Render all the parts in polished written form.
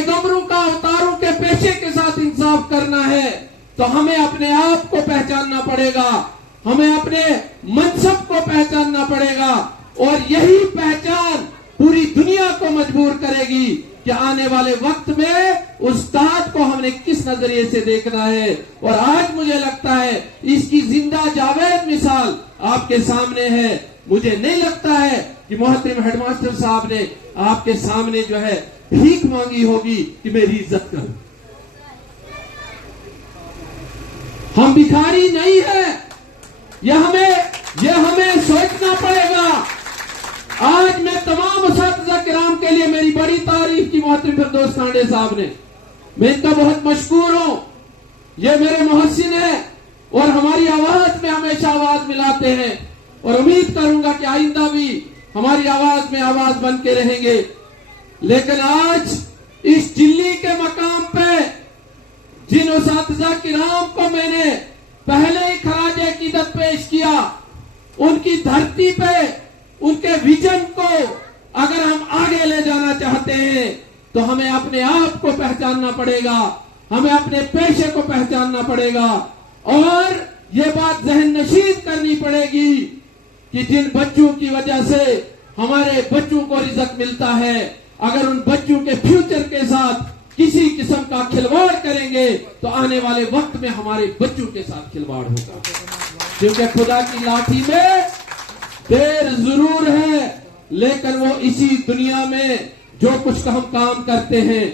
पैगंबरों का अवतारों के पेशे के साथ इंसाफ करना है तो हमें अपने आप को पहचानना पड़ेगा, हमें अपने मनसब को पहचानना पड़ेगा। और यही पहचान पूरी दुनिया को मजबूर करेगी कि आने वाले वक्त में उस्ताद को हमने किस नजरिए से देखना है। और आज मुझे लगता है इसकी जिंदा जावेद मिसाल आपके सामने है। मुझे नहीं लगता है कि मोहतरम हेडमास्टर साहब ने आपके सामने जो है भीख मांगी होगी कि मेरी इज्जत करो। हम भिखारी नहीं है, यह हमें सोचना पड़ेगा। आज मैं तमाम उस्ताद किराम के लिए मेरी बड़ी तारीफ की मोहतरम फिरदौस कांडे साहब ने, मैं इनका बहुत मशकूर हूं। ये मेरे मोहसिन है और हमारी आवाज में हमेशा आवाज मिलाते हैं और उम्मीद करूंगा कि आइंदा भी हमारी आवाज में आवाज बन के रहेंगे। लेकिन आज इस जिल्ली के मकाम पे जिन उस्ताद किराम को मैंने पहले ही खराज अकीदत पेश किया, उनकी धरती पे उनके विजन को अगर हम आगे ले जाना चाहते हैं तो हमें अपने आप को पहचानना पड़ेगा, हमें अपने पेशे को पहचानना पड़ेगा। और ये बात जहन नशीद करनी पड़ेगी कि जिन बच्चों की वजह से हमारे बच्चों को रिज़्क मिलता है, अगर उन बच्चों के फ्यूचर के साथ किसी किस्म का खिलवाड़ करेंगे तो आने वाले वक्त में हमारे बच्चों के साथ खिलवाड़ होगा। क्योंकि खुदा की लाठी में देर जरूर है, लेकिन वो इसी दुनिया में जो कुछ हम काम करते हैं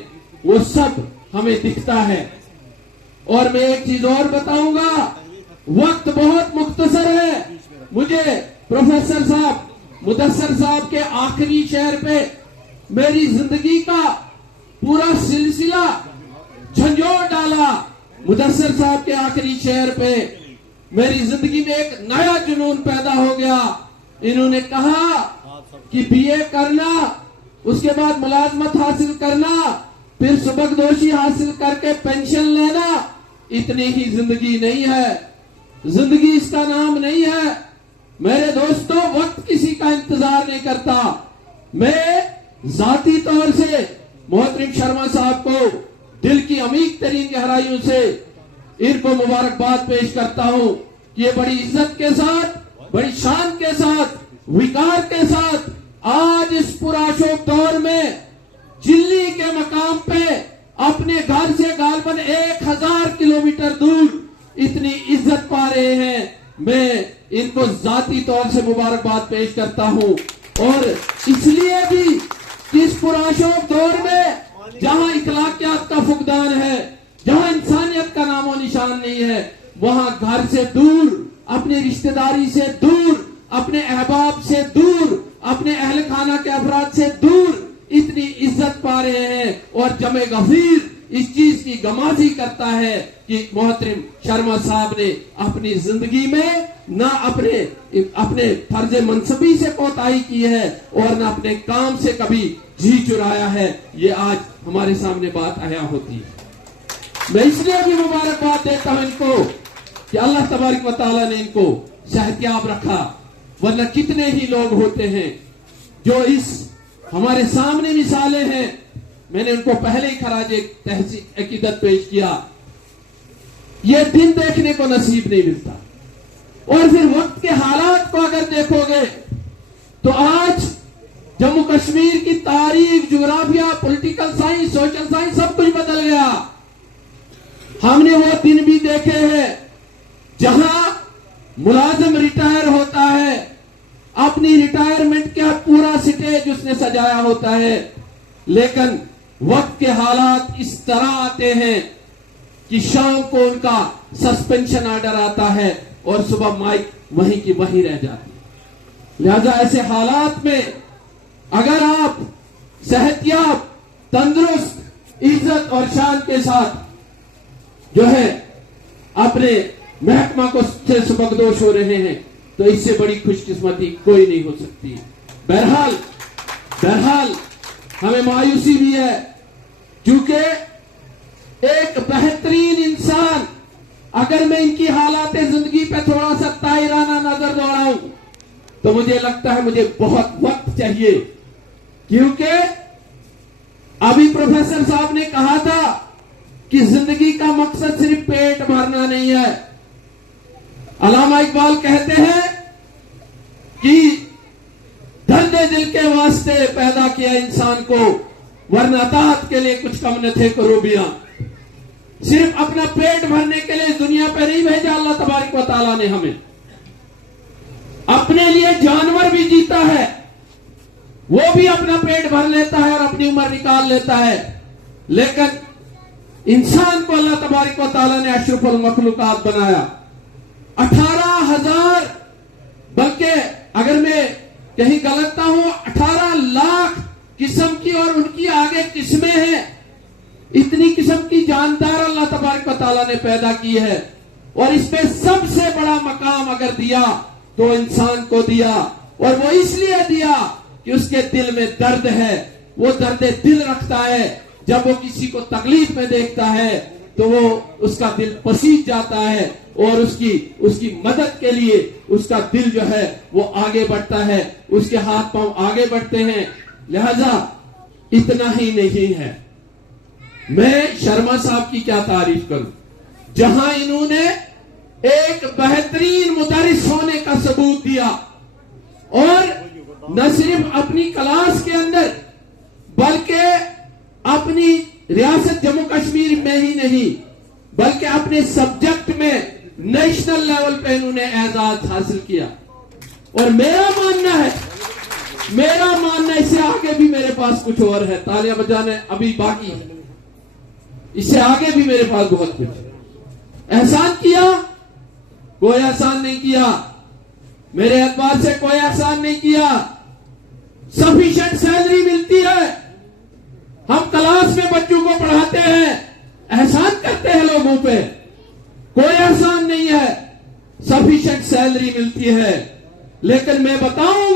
वो सब हमें दिखता है। और मैं एक चीज और बताऊंगा, वक्त बहुत मुख्तसर है। मुझे प्रोफेसर साहब मुदस्सर साहब के आखिरी शेर पे मेरी जिंदगी का पूरा सिलसिला झंझोड़ डाला। मुदस्सर साहब के आखिरी शेर पे मेरी जिंदगी में एक नया जुनून पैदा हो गया। इन्होंने कहा कि बीए करना, उसके बाद मुलाजमत हासिल करना, फिर सुबकदोशी हासिल करके पेंशन लेना, इतनी ही जिंदगी नहीं है। जिंदगी इसका नाम नहीं है। मेरे दोस्तों, वक्त किसी का इंतजार नहीं करता। मैं जाती तौर से मोहतरम शर्मा साहब को दिल की अमीक तरीन गहराइयों से इनको मुबारकबाद पेश करता हूं। ये बड़ी इज्जत के साथ, बड़ी शान के साथ, विकार के साथ आज इस पुराशोक दौर में जिल्ली के मकाम पे अपने घर से गालबन 1000 किलोमीटर दूर इतनी इज्जत पा रहे हैं। मैं इनको जाती तौर से मुबारकबाद पेश करता हूं। और इसलिए भी कि इस पुराशोक दौर में जहां इखलाकियात का फुकदान है, जहां इंसानियत का नामो निशान नहीं है, वहां घर से दूर, अपनी रिश्तेदारी से दूर, अपने अहबाब से दूर, अपने अहल खाना के अफराद से दूर इतनी इज्जत पा रहे हैं। और जमे गफीर इस चीज की गमाजी करता है कि मोहतरम शर्मा साहब ने अपनी जिंदगी में ना अपने फर्ज मनसबी से कोताही की है और ना अपने काम से कभी जी चुराया है। ये आज हमारे सामने बात आया होती है। मैं इसलिए भी मुबारकबाद देता हूं इनको कि अल्लाह तबारक व तआला ने इनको सेहतयाब रखा। वरना कितने ही लोग होते हैं जो इस हमारे सामने मिसालें हैं, मैंने उनको पहले ही खराज अकीदत पेश किया, ये दिन देखने को नसीब नहीं मिलता। और फिर वक्त के हालात को अगर देखोगे तो आज जम्मू कश्मीर की तारीख, ज्योग्राफिया, पॉलिटिकल साइंस, सोशल साइंस सब कुछ बदल गया। हमने वो दिन भी देखे हैं जहां मुलाजिम रिटायर होता है, अपनी रिटायरमेंट का पूरा स्टेज उसने सजाया होता है, लेकिन वक्त के हालात इस तरह आते हैं कि शाम को उनका सस्पेंशन ऑर्डर आता है और सुबह माइक वहीं की वहीं रह जाती है। लिहाजा ऐसे हालात में अगर आप सेहतयाब, तंदुरुस्त, इज्जत और शान के साथ जो है अपने महकमा को से सबकदोश हो रहे हैं तो इससे बड़ी खुशकिस्मती कोई नहीं हो सकती। बहरहाल हमें मायूसी भी है क्योंकि एक बेहतरीन इंसान, अगर मैं इनकी हालात जिंदगी पे थोड़ा सा तायराना नजर दौड़ाऊं तो मुझे लगता है मुझे बहुत वक्त चाहिए। क्योंकि अभी प्रोफेसर प्रोफेसर साहब ने कहा था कि जिंदगी का मकसद सिर्फ पेट भरना नहीं है। अल्लामा इकबाल कहते हैं कि धंधे दिल के वास्ते पैदा किया इंसान को, वरना अतात के लिए कुछ कम न थे करूबियां। सिर्फ अपना पेट भरने के लिए दुनिया पे नहीं भेजा अल्लाह तबारक व तआला ने हमें, अपने लिए जानवर भी जीता है, वो भी अपना पेट भर लेता है और अपनी उम्र निकाल लेता है, लेकिन इंसान को अल्लाह तबारक व तआला ने अशरफुल मखलूकात बनाया। 18,000, बल्कि अगर मैं कहीं गलत ना हूं 18 लाख किस्म की और उनकी आगे किस्में हैं। इतनी किस्म की जानदार अल्लाह तबारक व तआला ने पैदा की है, और इसमें सबसे बड़ा मकाम अगर दिया तो इंसान को दिया, और वो इसलिए दिया कि उसके दिल में दर्द है, वो दर्द दिल रखता है। जब वो किसी को तकलीफ में देखता है तो वो उसका दिल पसीज जाता है, और उसकी मदद के लिए उसका दिल जो है वो आगे बढ़ता है, उसके हाथ पांव आगे बढ़ते हैं। लिहाजा इतना ही नहीं है, मैं शर्मा साहब की क्या तारीफ करूं, जहां इन्होंने एक बेहतरीन मुदर्रिस होने का सबूत दिया, और न सिर्फ अपनी क्लास के अंदर बल्कि अपनी रियासत जम्मू कश्मीर में ही नहीं बल्कि अपने सब्जेक्ट में नेशनल लेवल पे इन्होंने एजाज हासिल किया। और मेरा मानना इससे आगे भी मेरे पास कुछ और है, तालियां बजाने अभी बाकी है, इससे आगे भी मेरे पास बहुत कुछ। एहसान किया, कोई एहसान नहीं किया, मेरे एतबार से कोई एहसान नहीं किया। सफिशिएंट सैलरी मिलती है, हम क्लास में बच्चों को पढ़ाते हैं, एहसान करते हैं लोगों पे, कोई एहसान नहीं है, सफिशिएंट सैलरी मिलती है। लेकिन मैं बताऊंगा